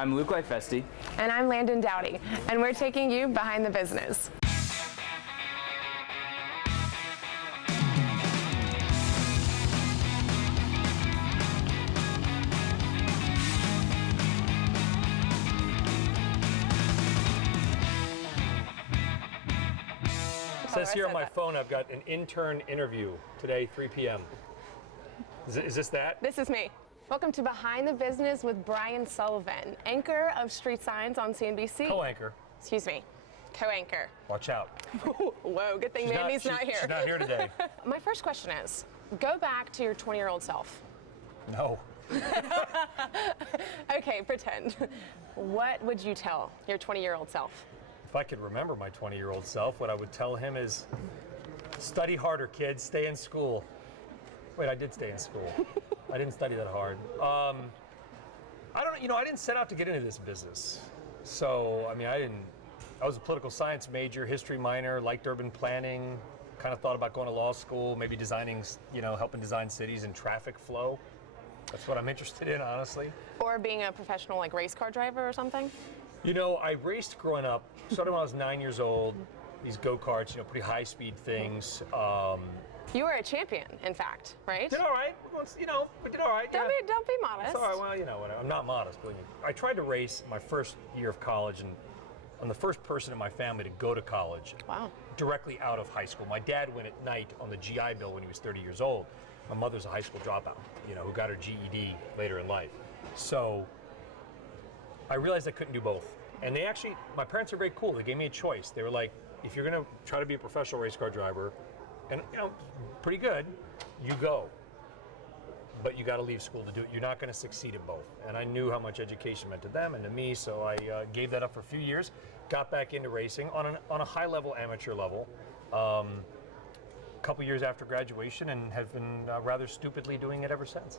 I'm Leifeste. And I'm Landon Dowdy, and we're taking you behind the business. It says here on my phone I've got an intern interview today, 3 p.m. Is this that? This is me. Welcome to Behind the Business with Brian Sullivan, anchor of Street Signs on CNBC. Co-anchor. Excuse me, co-anchor. Watch out. Whoa, good thing Mandy's not here. She's not here today. My first question is, go back to your 20-year-old self. No. Okay, pretend. What would you tell your 20-year-old self? If I could remember my 20-year-old self, what I would tell him is, study harder, kids. Stay in school. Wait, I did stay in school. I didn't study that hard. I didn't set out to get into this business. So, I was a political science major, history minor, liked urban planning, kind of thought about going to law school, maybe designing, helping design cities and traffic flow. That's what I'm interested in, honestly. Or being a professional, race car driver or something? I raced growing up, started when I was 9 years old, these go-karts, pretty high-speed things. You were a champion, in fact, right? Did all right. We did all right. Don't be modest. It's all right. Well, I'm not modest, believe me. I tried to race my first year of college, and I'm the first person in my family to go to college. Wow. Directly out of high school. My dad went at night on the GI Bill when he was 30 years old. My mother's a high school dropout, who got her GED later in life. So I realized I couldn't do both. And my parents are very cool. They gave me a choice. They were like, if you're going to try to be a professional race car driver, and pretty good, you go. But you got to leave school to do it. You're not going to succeed at both. And I knew how much education meant to them and to me, so I gave that up for a few years, got back into racing on a high-level amateur level. A couple years after graduation, and have been rather stupidly doing it ever since.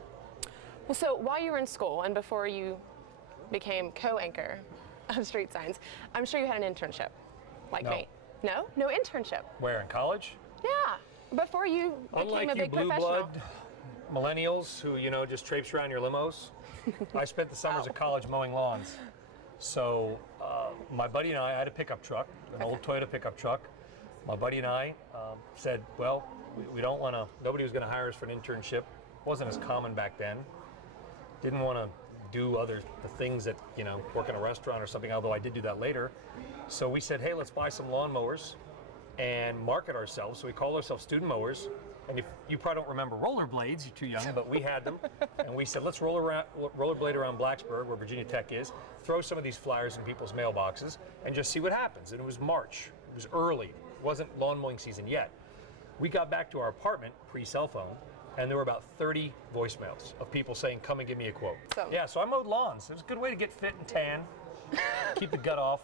Well, so while you were in school and before you became co-anchor of Street Signs, I'm sure you had an internship, like me. No internship. Where, in college? Yeah, before you became a big professional. Unlike you blue blood millennials who, just traipse around your limos, I spent the summers of college mowing lawns. So my buddy and I had a pickup truck, an old Toyota pickup truck. My buddy and I said, well, we don't want to, nobody was going to hire us for an internship. Wasn't as common back then. Didn't want to do the things that, work in a restaurant or something, although I did do that later. So we said, hey, let's buy some lawnmowers and market ourselves. So we call ourselves student mowers. And if you probably don't remember rollerblades, you're too young, but we had them. And we said, let's rollerblade around Blacksburg, where Virginia Tech is, throw some of these flyers in people's mailboxes, and just see what happens. And it was March. It was early. It wasn't lawn mowing season yet. We got back to our apartment, pre-cell phone, and there were about 30 voicemails of people saying, come and give me a quote. So I mowed lawns. It was a good way to get fit and tan, keep the gut off,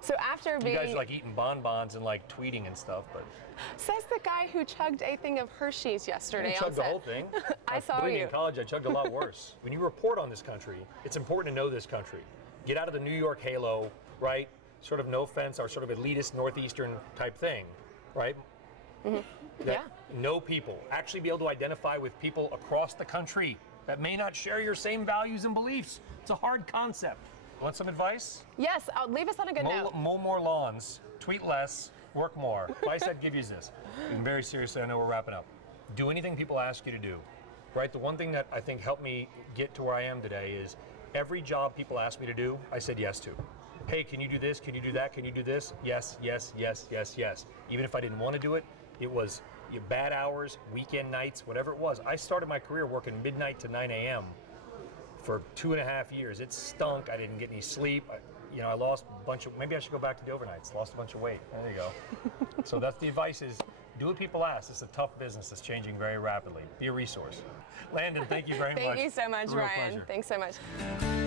So after being... You guys are like eating bonbons and like tweeting and stuff, but... Says the guy who chugged a thing of Hershey's yesterday. I chugged the whole thing. I saw Believe you. me, in college, I chugged a lot worse. When you report on this country, it's important to know this country. Get out of the New York halo, right? Sort of, no offense, our sort of elitist Northeastern type thing, right? Mm-hmm. Yeah. Know people. Actually be able to identify with people across the country that may not share your same values and beliefs. It's a hard concept. Want some advice? Yes, leave us on a good note. Mow more lawns, tweet less, work more. Advice I'd give you is this. And very seriously, I know we're wrapping up. Do anything people ask you to do, right? The one thing that I think helped me get to where I am today is every job people asked me to do, I said yes to. Hey, can you do this? Can you do that? Can you do this? Yes, yes, yes, yes, yes. Even if I didn't want to do it, it was bad hours, weekend nights, whatever it was. I started my career working midnight to 9 a.m. for 2.5 years. It stunk. I didn't get any sleep. I lost a bunch of, maybe I should go back to the overnights. Lost a bunch of weight. There you go. So that's the advice is, do what people ask. It's a tough business that's changing very rapidly. Be a resource. Landon, thank you very much. Thank you so much, Real Ryan. pleasure. Thanks so much.